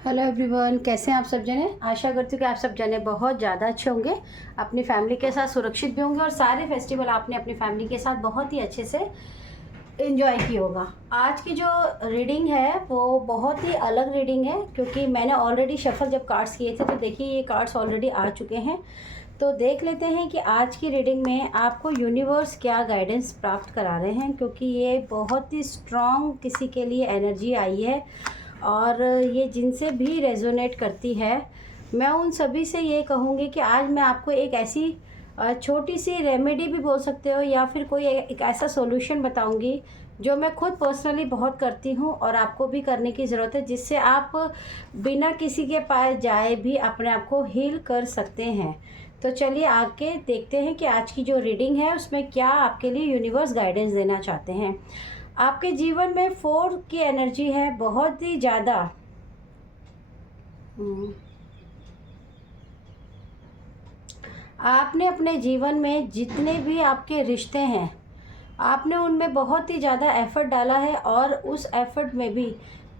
Hello everyone, कैसे हैं आप सब जने। आशा करती हूँ कि आप सब जने बहुत ज़्यादा अच्छे होंगे, अपनी फैमिली के साथ सुरक्षित भी होंगे और सारे फेस्टिवल आपने अपनी फैमिली के साथ बहुत ही अच्छे से एंजॉय किया होगा। आज की जो रीडिंग है वो बहुत ही अलग रीडिंग है, क्योंकि मैंने ऑलरेडी शफल जब कार्ड्स किए थे तो देखिए ये कार्ड्स ऑलरेडी आ चुके हैं। तो देख लेते हैं कि आज की रीडिंग में आपको यूनिवर्स क्या गाइडेंस प्राप्त करा रहे हैं, क्योंकि ये बहुत ही स्ट्रॉन्ग किसी के लिए एनर्जी आई है और ये जिनसे भी रेजोनेट करती है। मैं उन सभी से ये कहूँगी कि आज मैं आपको एक ऐसी छोटी सी रेमेडी भी बोल सकते हो या फिर कोई एक ऐसा सॉल्यूशन बताऊंगी जो मैं खुद पर्सनली बहुत करती हूँ और आपको भी करने की ज़रूरत है, जिससे आप बिना किसी के पास जाए भी अपने आप को हील कर सकते हैं। तो चलिए आगे देखते हैं कि आज की जो रीडिंग है उसमें क्या आपके लिए यूनिवर्स गाइडेंस देना चाहते हैं। आपके जीवन में 4 की एनर्जी है, बहुत ही ज़्यादा। आपने अपने जीवन में जितने भी आपके रिश्ते हैं, आपने उनमें बहुत ही ज़्यादा एफ़र्ट डाला है और उस एफ़र्ट में भी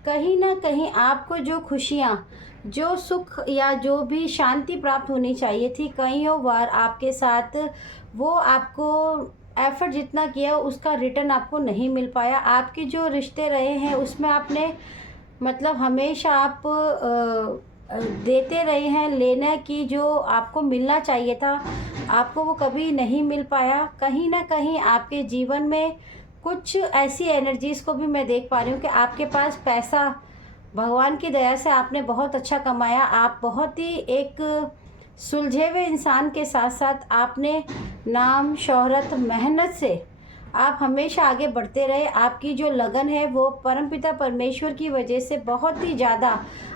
कहीं ना कहीं आपको जो खुशियाँ, जो सुख या जो भी शांति प्राप्त होनी चाहिए थी, कईयों बार आपके साथ वो आपको एफ़र्ट जितना किया उसका रिटर्न आपको नहीं मिल पाया। आपके जो रिश्ते रहे हैं उसमें आपने मतलब हमेशा आप देते रहे हैं, लेने की जो आपको मिलना चाहिए था आपको वो कभी नहीं मिल पाया। कहीं ना कहीं आपके जीवन में कुछ ऐसी एनर्जीज़ को भी मैं देख पा रही हूँ कि आपके पास पैसा भगवान की दया से आपने बहुत अच्छा कमाया। आप बहुत ही एक सुलझे हुए इंसान के साथ साथ आपने नाम शोहरत मेहनत से आप हमेशा आगे बढ़ते रहे। आपकी जो लगन है वो परमपिता परमेश्वर की वजह से बहुत ही ज़्यादा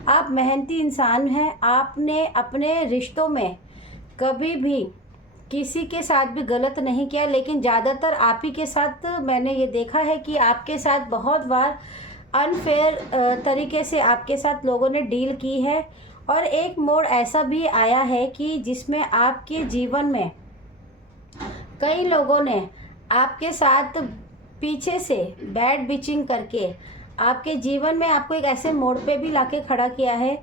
आप मेहनती इंसान हैं। आपने अपने रिश्तों में कभी भी किसी के साथ भी गलत नहीं किया, लेकिन ज़्यादातर आप ही के साथ मैंने ये देखा है कि आपके साथ बहुत बार अनफेयर तरीके से आपके साथ लोगों ने डील की है। और एक मोड़ ऐसा भी आया है कि जिसमें आपके जीवन में कई लोगों ने आपके साथ पीछे से बैड बिचिंग करके आपके जीवन में आपको एक ऐसे मोड़ पे भी लाके खड़ा किया है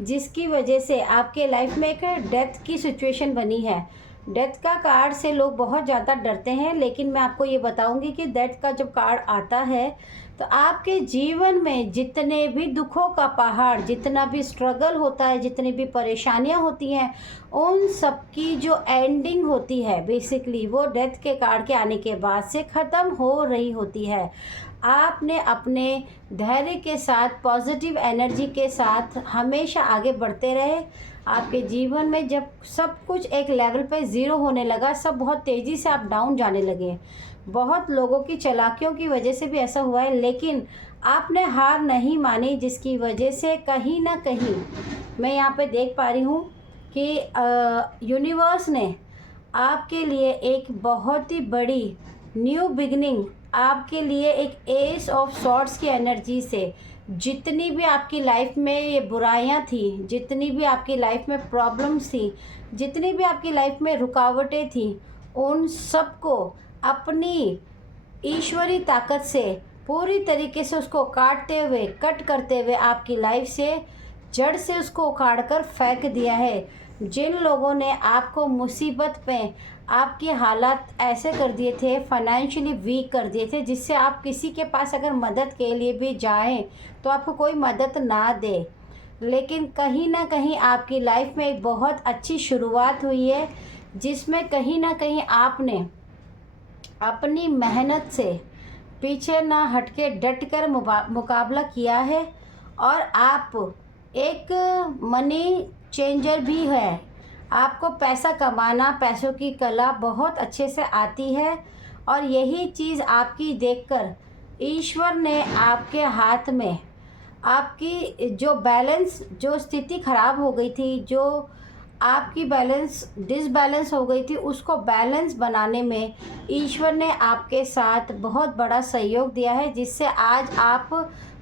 जिसकी वजह से आपके लाइफ में एक डेथ की सिचुएशन बनी है। डेथ का कार्ड से लोग बहुत ज़्यादा डरते हैं, लेकिन मैं आपको ये बताऊंगी कि डेथ का जब कार्ड आता है तो आपके जीवन में जितने भी दुखों का पहाड़, जितना भी स्ट्रगल होता है, जितनी भी परेशानियां होती हैं, उन सब की जो एंडिंग होती है बेसिकली वो डेथ के कार्ड के आने के बाद से ख़त्म हो रही होती है। आपने अपने धैर्य के साथ, पॉजिटिव एनर्जी के साथ हमेशा आगे बढ़ते रहे। आपके जीवन में जब सब कुछ एक लेवल पे ज़ीरो होने लगा, सब बहुत तेज़ी से आप डाउन जाने लगे। बहुत लोगों की चालाकियों की वजह से भी ऐसा हुआ है, लेकिन आपने हार नहीं मानी, जिसकी वजह से कहीं ना कहीं मैं यहाँ पे देख पा रही हूँ कि यूनिवर्स ने आपके लिए एक बहुत ही बड़ी न्यू बिगनिंग, आपके लिए एक एस ऑफ सॉर्ड्स की एनर्जी से जितनी भी आपकी लाइफ में ये बुराइयां थी, जितनी भी आपकी लाइफ में प्रॉब्लम्स थी, जितनी भी आपकी लाइफ में रुकावटें थी, उन सबको अपनी ईश्वरी ताकत से पूरी तरीके से उसको काटते हुए, कट करते हुए आपकी लाइफ से जड़ से उसको उखाड़ कर फेंक दिया है। जिन लोगों ने आपको मुसीबत में आपके हालात ऐसे कर दिए थे, फाइनेंशियली वीक कर दिए थे, जिससे आप किसी के पास अगर मदद के लिए भी जाएं तो आपको कोई मदद ना दे, लेकिन कहीं ना कहीं आपकी लाइफ में एक बहुत अच्छी शुरुआत हुई है, जिसमें कहीं ना कहीं आपने अपनी मेहनत से पीछे ना हटके डट कर मुकाबला किया है। और आप एक मनी चेंजर भी है, आपको पैसा कमाना, पैसों की कला बहुत अच्छे से आती है। और यही चीज़ आपकी देखकर ईश्वर ने आपके हाथ में आपकी जो बैलेंस, जो स्थिति खराब हो गई थी, जो आपकी बैलेंस डिसबैलेंस हो गई थी, उसको बैलेंस बनाने में ईश्वर ने आपके साथ बहुत बड़ा सहयोग दिया है, जिससे आज आप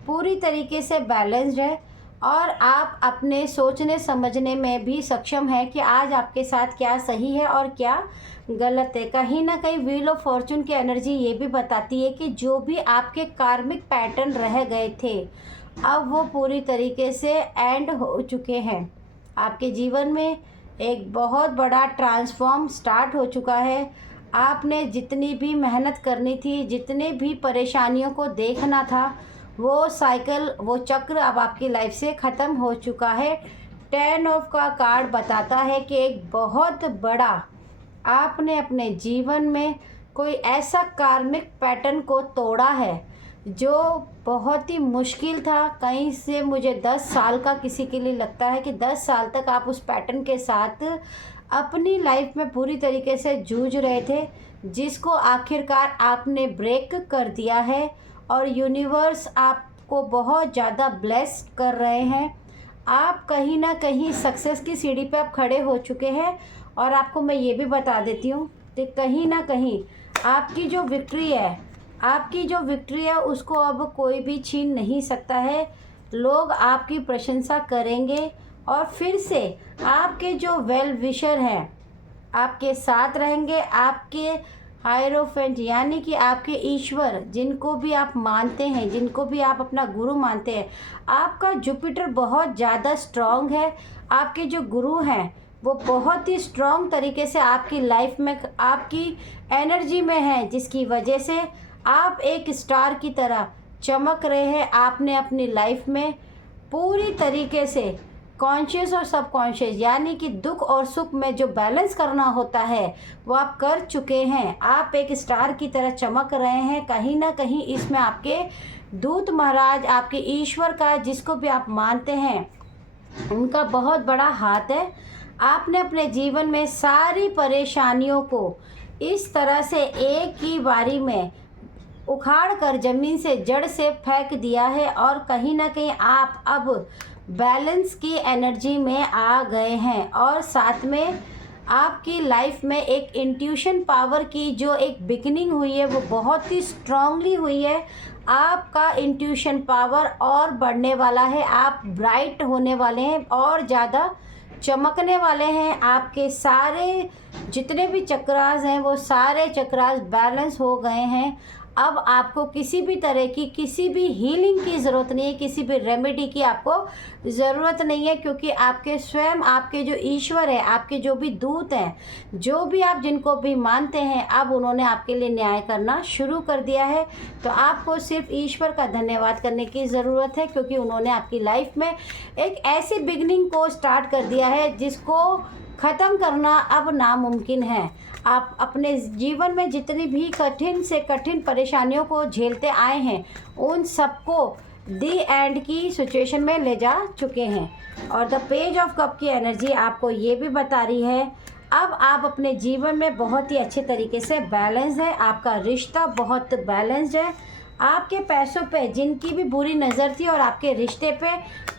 पूरी तरीके से बैलेंस्ड है और आप अपने सोचने समझने में भी सक्षम है कि आज आपके साथ क्या सही है और क्या गलत है। कहीं ना कहीं व्हील ऑफ फॉर्चून की एनर्जी ये भी बताती है कि जो भी आपके कार्मिक पैटर्न रह गए थे अब वो पूरी तरीके से एंड हो चुके हैं। आपके जीवन में एक बहुत बड़ा ट्रांसफॉर्म स्टार्ट हो चुका है। आपने जितनी भी मेहनत करनी थी, जितने भी परेशानियों को देखना था, वो साइकिल, वो चक्र अब आपकी लाइफ से ख़त्म हो चुका है। 10 ऑफ का कार्ड बताता है कि एक बहुत बड़ा आपने अपने जीवन में कोई ऐसा कार्मिक पैटर्न को तोड़ा है जो बहुत ही मुश्किल था। कहीं से मुझे 10 साल का किसी के लिए लगता है कि 10 साल तक आप उस पैटर्न के साथ अपनी लाइफ में पूरी तरीके से जूझ रहे थे, जिसको आखिरकार आपने ब्रेक कर दिया है और यूनिवर्स आपको बहुत ज़्यादा ब्लेस कर रहे हैं। आप कहीं ना कहीं सक्सेस की सीढ़ी पे आप खड़े हो चुके हैं। और आपको मैं ये भी बता देती हूँ कि कहीं ना कहीं आपकी जो विक्ट्री है उसको अब कोई भी छीन नहीं सकता है। लोग आपकी प्रशंसा करेंगे और फिर से आपके जो वेल विशर हैं आपके साथ रहेंगे। आपके हायरोफेंट यानी कि आपके ईश्वर, जिनको भी आप मानते हैं, जिनको भी आप अपना गुरु मानते हैं, आपका जुपिटर बहुत ज़्यादा स्ट्रॉन्ग है। आपके जो गुरु हैं वो बहुत ही स्ट्रॉन्ग तरीके से आपकी लाइफ में आपकी एनर्जी में है, जिसकी वजह से आप एक स्टार की तरह चमक रहे हैं। आपने अपनी लाइफ में पूरी तरीके से कॉन्शियस और सबकॉन्शियस यानी कि दुख और सुख में जो बैलेंस करना होता है वो आप कर चुके हैं। आप एक स्टार की तरह चमक रहे हैं। कहीं ना कहीं इसमें आपके दूत महाराज, आपके ईश्वर का, जिसको भी आप मानते हैं, उनका बहुत बड़ा हाथ है। आपने अपने जीवन में सारी परेशानियों को इस तरह से एक ही बारी में उखाड़ कर ज़मीन से जड़ से फेंक दिया है और कहीं ना कहीं आप अब बैलेंस की एनर्जी में आ गए हैं। और साथ में आपकी लाइफ में एक इंट्यूशन पावर की जो एक बिगिनिंग हुई है वो बहुत ही स्ट्रांगली हुई है। आपका इंट्यूशन पावर और बढ़ने वाला है। आप ब्राइट होने वाले हैं और ज़्यादा चमकने वाले हैं। आपके सारे जितने भी चक्रास हैं वो सारे चक्रास बैलेंस हो गए हैं। अब आपको किसी भी तरह की किसी भी हीलिंग की ज़रूरत नहीं है, किसी भी रेमेडी की आपको ज़रूरत नहीं है, क्योंकि आपके स्वयं आपके जो ईश्वर है, आपके जो भी दूत हैं, जो भी आप जिनको भी मानते हैं, अब उन्होंने आपके लिए न्याय करना शुरू कर दिया है। तो आपको सिर्फ ईश्वर का धन्यवाद करने की ज़रूरत है, क्योंकि उन्होंने आपकी लाइफ में एक ऐसी बिगनिंग को स्टार्ट कर दिया है जिसको ख़त्म करना अब नामुमकिन है। आप अपने जीवन में जितनी भी कठिन से कठिन परेशानियों को झेलते आए हैं उन सबको दी एंड की सिचुएशन में ले जा चुके हैं। और द पेज ऑफ कप की एनर्जी आपको ये भी बता रही है अब आप अपने जीवन में बहुत ही अच्छे तरीके से बैलेंस है। आपका रिश्ता बहुत बैलेंस्ड है। आपके पैसों पे जिनकी भी बुरी नज़र थी और आपके रिश्ते पे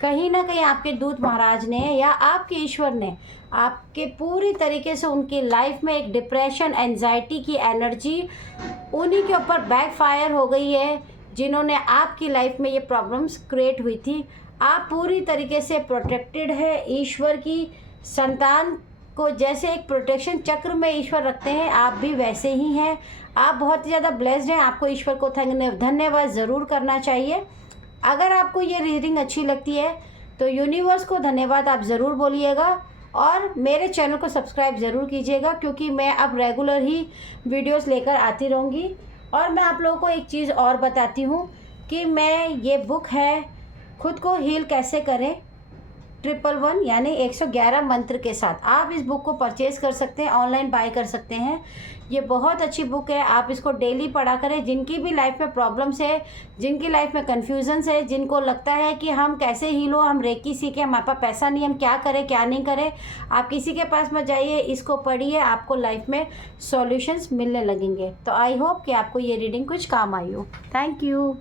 कहीं ना कहीं आपके दूत महाराज ने या आपके ईश्वर ने आपके पूरी तरीके से उनकी लाइफ में एक डिप्रेशन, एंजाइटी की एनर्जी उन्हीं के ऊपर बैकफायर हो गई है, जिन्होंने आपकी लाइफ में ये प्रॉब्लम्स क्रिएट हुई थी। आप पूरी तरीके से प्रोटेक्टेड है। ईश्वर की संतान को जैसे एक प्रोटेक्शन चक्र में ईश्वर रखते हैं, आप भी वैसे ही हैं। आप बहुत ही ज़्यादा ब्लेस्ड हैं। आपको ईश्वर को धन्यवाद ज़रूर करना चाहिए। अगर आपको ये रीडिंग अच्छी लगती है तो यूनिवर्स को धन्यवाद आप ज़रूर बोलिएगा और मेरे चैनल को सब्सक्राइब ज़रूर कीजिएगा, क्योंकि मैं अब रेगुलर ही वीडियोस लेकर आती रहूँगी। और मैं आप लोगों को एक चीज़ और बताती हूँ कि मैं ये बुक है खुद को हील कैसे करें 111 यानी 111 मंत्र के साथ, आप इस बुक को परचेज़ कर सकते हैं, ऑनलाइन बाय कर सकते हैं। ये बहुत अच्छी बुक है। आप इसको डेली पढ़ा करें। जिनकी भी लाइफ में प्रॉब्लम्स है, जिनकी लाइफ में कन्फ्यूजन्स है, जिनको लगता है कि हम कैसे हील हो, हम रेकी सीखें, हमारे पास पैसा नहीं, हम क्या करें क्या नहीं करें, आप किसी के पास मत जाइए, इसको पढ़िए, आपको लाइफ में सॉल्यूशंस मिलने लगेंगे। तो आई होप कि आपको ये रीडिंग कुछ काम आई हो। Thank you.